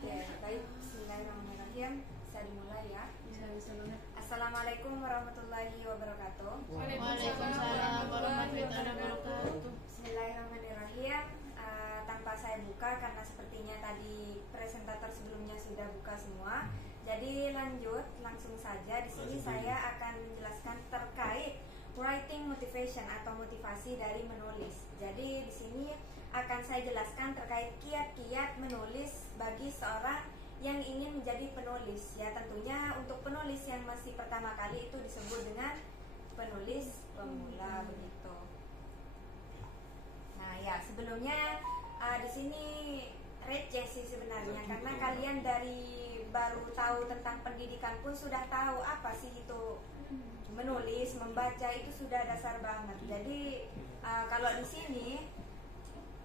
Oke, baik. Bismillahirrahmanirrahim. Bisa dimulai ya. Bisa banget. Assalamualaikum warahmatullahi wabarakatuh. Waalaikumsalam warahmatullahi wabarakatuh. Bismillahirrahmanirrahim. Tanpa saya buka karena sepertinya tadi presentator sebelumnya sudah buka semua. Jadi langsung saja. Di sini saya akan menjelaskan terkait writing motivation atau motivasi dari menulis. Jadi di sini akan saya jelaskan terkait kiat-kiat menulis bagi seorang yang ingin menjadi penulis. Ya, tentunya untuk penulis yang masih pertama kali itu disebut dengan penulis pemula begitu. Nah, ya sebelumnya di sini receh sih sebenarnya karena kalian dari baru tahu tentang pendidikan pun sudah tahu apa sih itu menulis, membaca itu sudah dasar banget. Jadi kalau di sini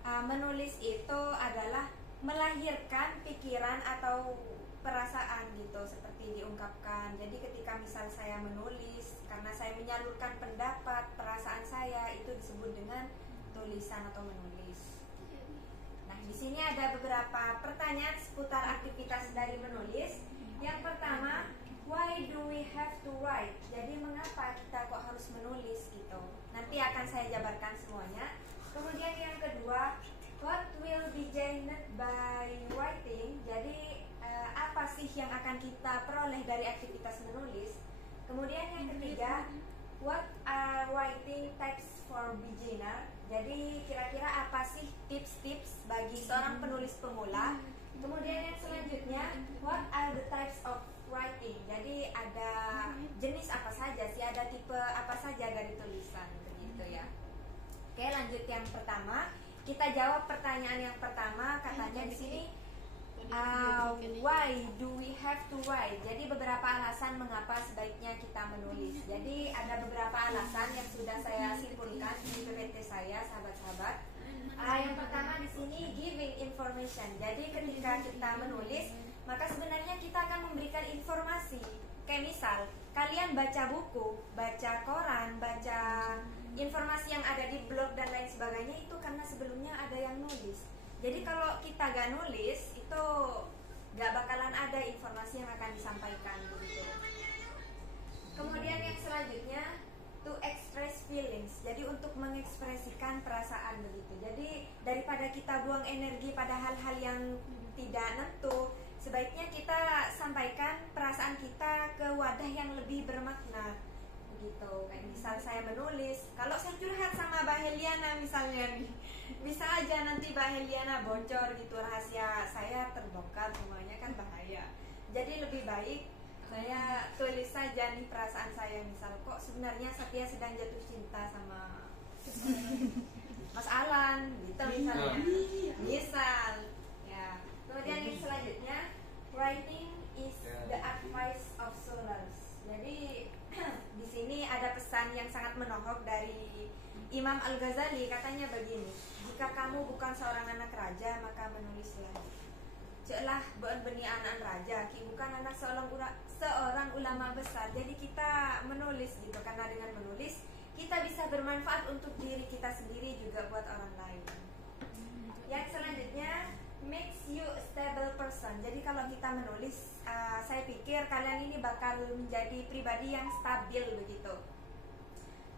menulis itu adalah melahirkan pikiran atau perasaan gitu seperti diungkapkan. Jadi ketika misal saya menulis karena saya menyalurkan pendapat, perasaan saya itu disebut dengan tulisan atau menulis. Nah, di sini ada beberapa pertanyaan seputar aktivitas dari menulis. Yang pertama, why do we have to write? Jadi mengapa kita kok harus menulis gitu? Nanti akan saya jabarkan semuanya. Kemudian yang kedua, what will be gained by writing? Jadi apa sih yang akan kita peroleh dari aktivitas menulis? Kemudian yang ketiga, what are writing tips for beginner? Jadi kira-kira apa sih tips-tips bagi seorang penulis pemula? Kemudian yang selanjutnya, what are the types of writing? Jadi ada jenis apa saja sih, ada tipe apa saja dari tulisan begitu ya. Oke, lanjut yang pertama. Kita jawab pertanyaan yang pertama. Katanya di sini why do we have to write? Jadi beberapa alasan mengapa sebaiknya kita menulis. Jadi ada beberapa alasan yang sudah saya simpulkan di PPT saya, sahabat-sahabat. Yang pertama di sini giving information. Jadi ketika kita menulis, maka sebenarnya kita akan memberikan informasi. Kayak misal, kalian baca buku, baca koran, baca informasi yang ada di blog dan lain sebagainya itu karena sebelumnya ada yang nulis. Jadi kalau kita gak nulis itu gak bakalan ada informasi yang akan disampaikan begitu. Kemudian yang selanjutnya to express feelings. Jadi untuk mengekspresikan perasaan begitu. Jadi daripada kita buang energi pada hal-hal yang tidak nentu, sebaiknya kita sampaikan perasaan kita ke wadah yang lebih bermakna gitu. Kayak misal saya menulis, kalau saya curhat sama Mbak Heliana misalnya nih, bisa aja nanti Mbak Heliana bocor gitu, rahasia saya terbongkar semuanya, kan bahaya. Jadi lebih baik saya tulis saja nih perasaan saya. Misal, kok sebenarnya Satya sedang jatuh cinta sama Mas Alan gitu misalnya. Misal ya. Kemudian yang selanjutnya, writing is the advice of scholars. Jadi di sini ada pesan yang sangat menohok dari Imam Al-Ghazali. Katanya begini, jika kamu bukan seorang anak raja maka menulislah. Ceklah beni anak raja, ki bukan anak seorang ulama besar. Jadi kita menulis gitu, karena dengan menulis kita bisa bermanfaat untuk diri kita sendiri juga buat orang lain. Yang selanjutnya, makes you a stable person. Jadi kalau kita menulis, saya pikir kalian ini bakal menjadi pribadi yang stabil begitu.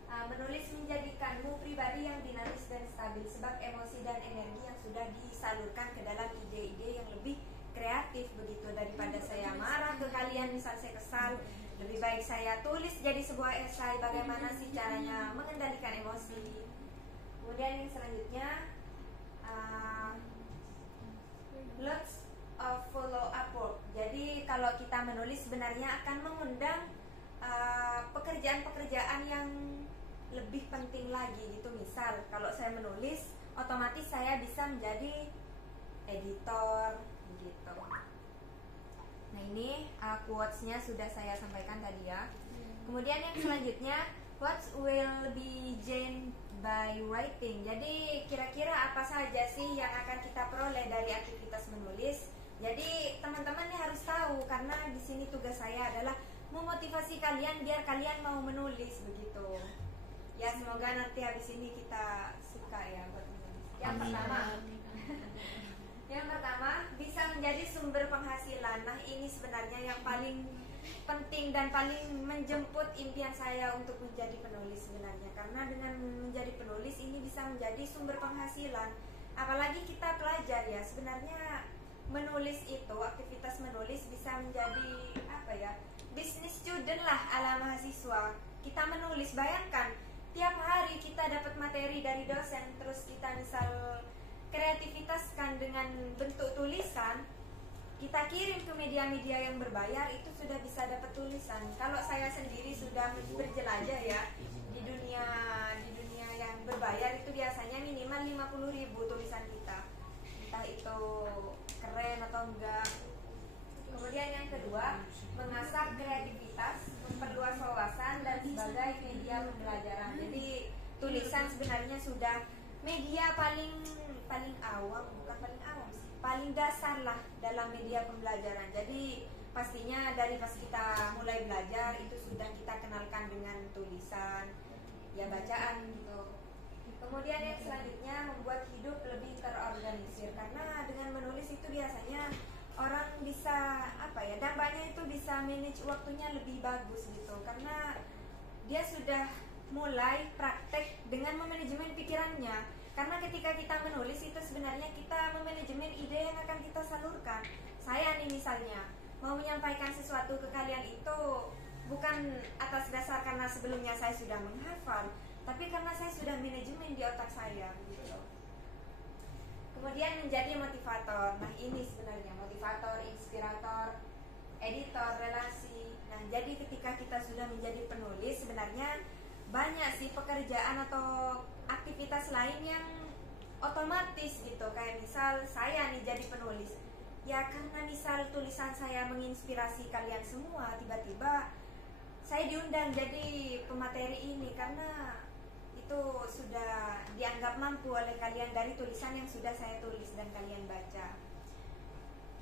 Menulis menjadikanmu pribadi yang dinamis dan stabil, sebab emosi dan energi yang sudah disalurkan ke dalam ide-ide yang lebih kreatif begitu. Daripada saya marah ke kalian, misal saya kesal, lebih baik saya tulis jadi sebuah esai bagaimana sih caranya mengendalikan emosi. Kemudian yang selanjutnya, lots of follow up work. Jadi kalau kita menulis sebenarnya akan mengundang pekerjaan-pekerjaan yang lebih penting lagi gitu. Misal kalau saya menulis, otomatis saya bisa menjadi editor gitu. Nah ini quotes-nya sudah saya sampaikan tadi ya. Kemudian yang selanjutnya, what will be gained by writing. Jadi kira-kira apa saja sih yang akan kita peroleh dari aktivitas menulis? Jadi teman-teman ini harus tahu, karena di sini tugas saya adalah memotivasi kalian biar kalian mau menulis begitu. Ya semoga nanti habis ini kita suka ya buat menulis. Yang pertama, bisa menjadi sumber tulisan. Nah ini sebenarnya yang paling penting dan paling menjemput impian saya untuk menjadi penulis sebenarnya, karena dengan menjadi penulis ini bisa menjadi sumber penghasilan. Apalagi kita pelajar ya, sebenarnya menulis itu, aktivitas menulis bisa menjadi apa ya, bisnis student lah ala mahasiswa. Kita menulis, bayangkan tiap hari kita dapat materi dari dosen, terus kita misal kreativitaskan dengan bentuk tulisan, kita kirim ke media-media yang berbayar, itu sudah bisa dapat tulisan. Kalau saya sendiri sudah berjelajah ya di dunia yang berbayar, itu biasanya minimal 50.000 tulisan kita, entah itu keren atau enggak. Kemudian yang kedua, mengasah kreativitas, memperluas wawasan dan sebagai media pembelajaran. Jadi tulisan sebenarnya sudah media paling awam, bukan paling awam sih, paling dasar lah dalam media pembelajaran. Jadi pastinya dari pas kita mulai belajar itu sudah kita kenalkan dengan tulisan, ya bacaan gitu. Kemudian yang selanjutnya, membuat hidup lebih terorganisir, karena dengan menulis itu biasanya orang bisa apa ya, dampaknya itu bisa manage waktunya lebih bagus gitu, karena dia sudah mulai praktek dengan memanajemen pikirannya. Karena ketika kita menulis itu sebenarnya kita memanajemen ide yang akan kita salurkan. Saya nih misalnya mau menyampaikan sesuatu ke kalian itu bukan atas dasar karena sebelumnya saya sudah menghafal, tapi karena saya sudah manajemen di otak saya gitu. Kemudian menjadi motivator. Nah ini sebenarnya motivator, inspirator, editor, relasi. Nah jadi ketika kita sudah menjadi penulis, sebenarnya banyak sih pekerjaan atau aktivitas lain yang otomatis gitu. Kayak misal saya nih jadi penulis, ya karena misal tulisan saya menginspirasi kalian semua, tiba-tiba saya diundang jadi pemateri ini karena itu sudah dianggap mampu oleh kalian dari tulisan yang sudah saya tulis dan kalian baca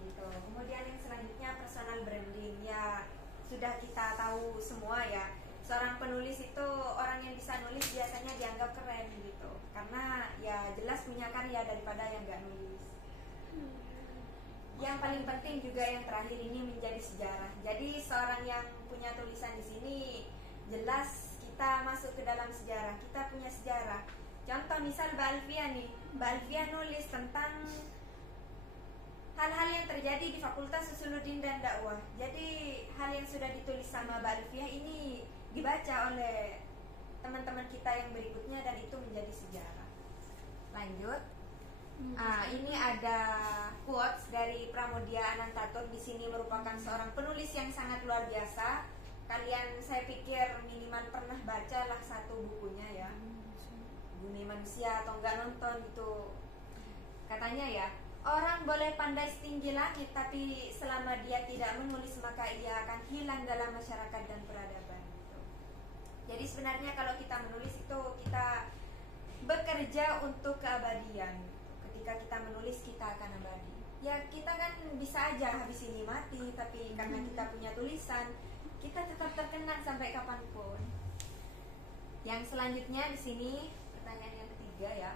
gitu. Kemudian yang selanjutnya personal branding, ya sudah kita tahu semua ya, seorang penulis itu orang yang bisa nulis biasanya dianggap keren gitu, karena ya jelas punya karya daripada yang gak nulis. Yang paling penting juga yang terakhir ini menjadi sejarah. Jadi seorang yang punya tulisan di sini jelas kita masuk ke dalam sejarah, kita punya sejarah. Contoh misal Mbak Alfia nih, Mbak Alfia nulis tentang hal-hal yang terjadi di Fakultas Usuluddin dan Dakwah. Jadi hal yang sudah ditulis sama Mbak Alfia ini dibaca oleh teman-teman kita yang berikutnya dan itu menjadi sejarah. Lanjut. Ini ada quotes dari Pramodia Anantatur. Di sini merupakan seorang penulis yang sangat luar biasa. Kalian saya pikir minimal pernah baca lah satu bukunya ya, Bumi Manusia, atau enggak nonton itu. Katanya ya, orang boleh pandai setinggi langit, tapi selama dia tidak menulis maka ia akan hilang dalam masyarakat dan peradaban gitu. Jadi sebenarnya kalau kita menulis itu kita bekerja untuk keabadian. Ketika kita menulis kita akan abadi. Ya kita kan bisa aja habis ini mati, tapi karena kita punya tulisan kita tetap terkenang sampai kapanpun. Yang selanjutnya di sini pertanyaan yang ketiga ya.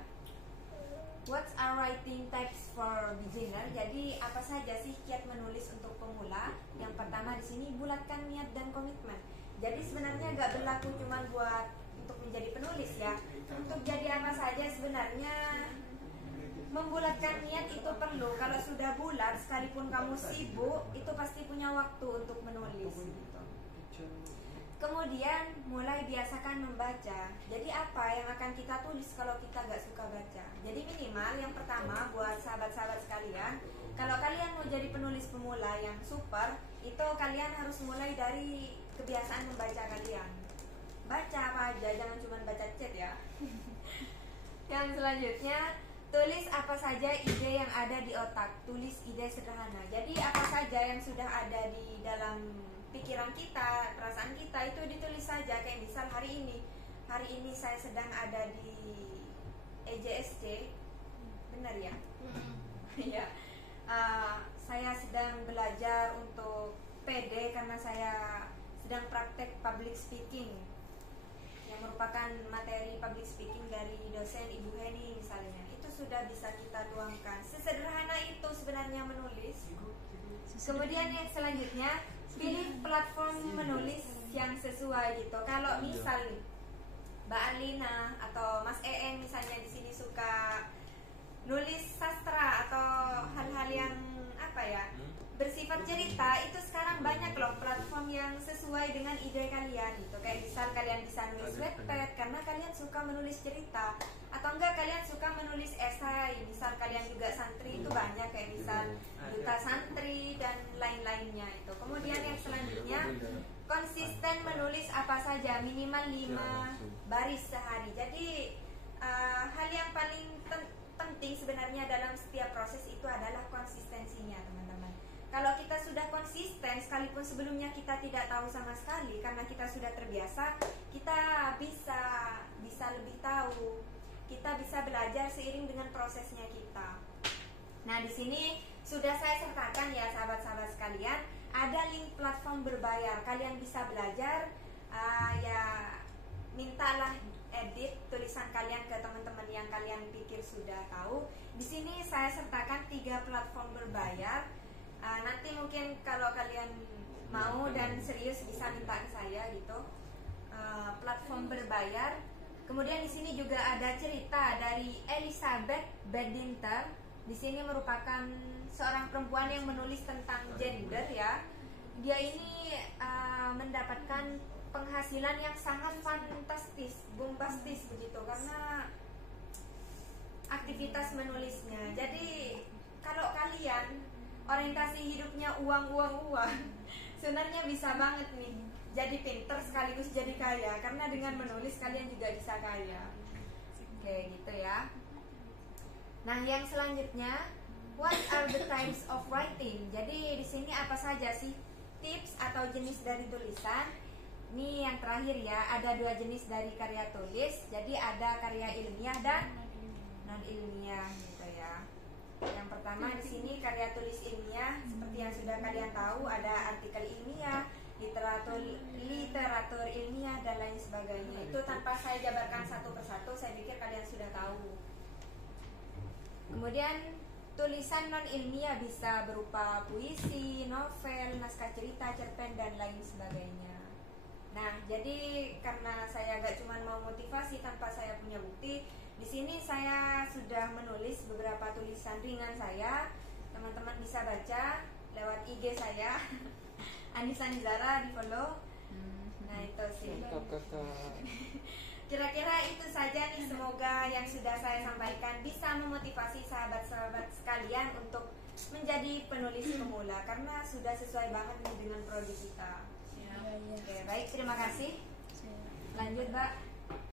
What's are writing types for beginner? Jadi apa saja sih kiat menulis untuk pemula? Yang pertama di sini, bulatkan niat dan komitmen. Jadi sebenarnya gak berlaku cuma buat untuk menjadi penulis ya. Untuk jadi apa saja sebenarnya membulatkan niat itu perlu. Kalau sudah bulat, sekalipun kamu sibuk, itu pasti punya waktu untuk menulis gitu. Kemudian mulai biasakan membaca. Jadi apa yang akan kita tulis kalau kita gak suka baca? Jadi minimal yang pertama buat sahabat-sahabat sekalian, kalau kalian mau jadi penulis pemula yang super, itu kalian harus mulai dari kebiasaan membaca kalian. Baca apa aja, jangan cuma baca chat ya. Yang selanjutnya, tulis apa saja ide yang ada di otak. Tulis ide sederhana. Jadi apa saja yang sudah ada di dalam pikiran kita, perasaan kita itu ditulis saja. Kayak misal hari ini saya sedang ada di EJSC, benar ya? Iya. Saya sedang belajar untuk PD karena saya sedang praktek public speaking, yang merupakan materi public speaking dari dosen Ibu Heni misalnya. Itu sudah bisa kita tuangkan. Sesederhana itu sebenarnya menulis. Kemudian yang selanjutnya, pilih platform menulis yang sesuai gitu. Kalau misal nih, Mbak Alina atau Mas EN misalnya di sini suka nulis sastra atau hal-hal yang apa ya, bersifat cerita, itu sekarang banyak loh platform yang sesuai dengan ide kalian gitu. Kayak misal kalian bisa nulis webpad karena kalian suka menulis cerita, atau enggak kalian suka menulis esai, misal kalian juga santri, itu banyak kayak misal duta santri dan lain-lainnya itu. Kemudian yang selanjutnya, konsisten menulis apa saja, minimal 5 baris sehari. Jadi hal yang paling penting sebenarnya dalam setiap proses itu adalah konsistensinya, teman-teman. Kalau kita sudah konsisten, sekalipun sebelumnya kita tidak tahu sama sekali, karena kita sudah terbiasa, kita bisa lebih tahu, kita bisa belajar seiring dengan prosesnya kita. Nah, di sini sudah saya sertakan ya sahabat-sahabat sekalian, ada link platform berbayar. Kalian bisa belajar, ya mintalah edit tulisan kalian ke teman-teman yang kalian pikir sudah tahu. Di sini saya sertakan 3 platform berbayar. Nanti mungkin kalau kalian mau dan serius bisa minta ke saya gitu. Platform berbayar. Kemudian di sini juga ada cerita dari Elizabeth Bedinter. Di sini merupakan seorang perempuan yang menulis tentang gender ya. Dia ini mendapatkan penghasilan yang sangat fantastis, bombastis begitu karena aktivitas menulisnya. Jadi kalau kalian orientasi hidupnya uang, sebenarnya bisa banget nih jadi pinter sekaligus jadi kaya, karena dengan menulis kalian juga bisa kaya. Oke, gitu ya. Nah, yang selanjutnya, what are the types of writing? Jadi di sini apa saja sih tips atau jenis dari tulisan? Ini yang terakhir ya, ada 2 jenis dari karya tulis. Jadi ada karya ilmiah dan non ilmiah gitu ya. Yang pertama di sini karya tulis ilmiah, seperti yang sudah kalian tahu, ada artikel ilmiah, literatur ilmiah dan lain sebagainya. Itu tanpa saya jabarkan satu persatu, saya pikir kalian sudah tahu. Kemudian tulisan non ilmiah bisa berupa puisi, novel, naskah cerita, cerpen dan lain sebagainya. Nah, jadi karena saya gak cuma mau motivasi tanpa saya punya bukti, di sini saya sudah menulis beberapa tulisan ringan saya. Teman-teman bisa baca lewat IG saya, Anissa Nizara, di follow. Nah, itu sih. Kira-kira itu saja nih, semoga yang sudah saya sampaikan bisa memotivasi sahabat-sahabat sekalian untuk menjadi penulis pemula, karena sudah sesuai banget nih dengan prodi kita. Oke, baik, terima kasih. Lanjut, Mbak.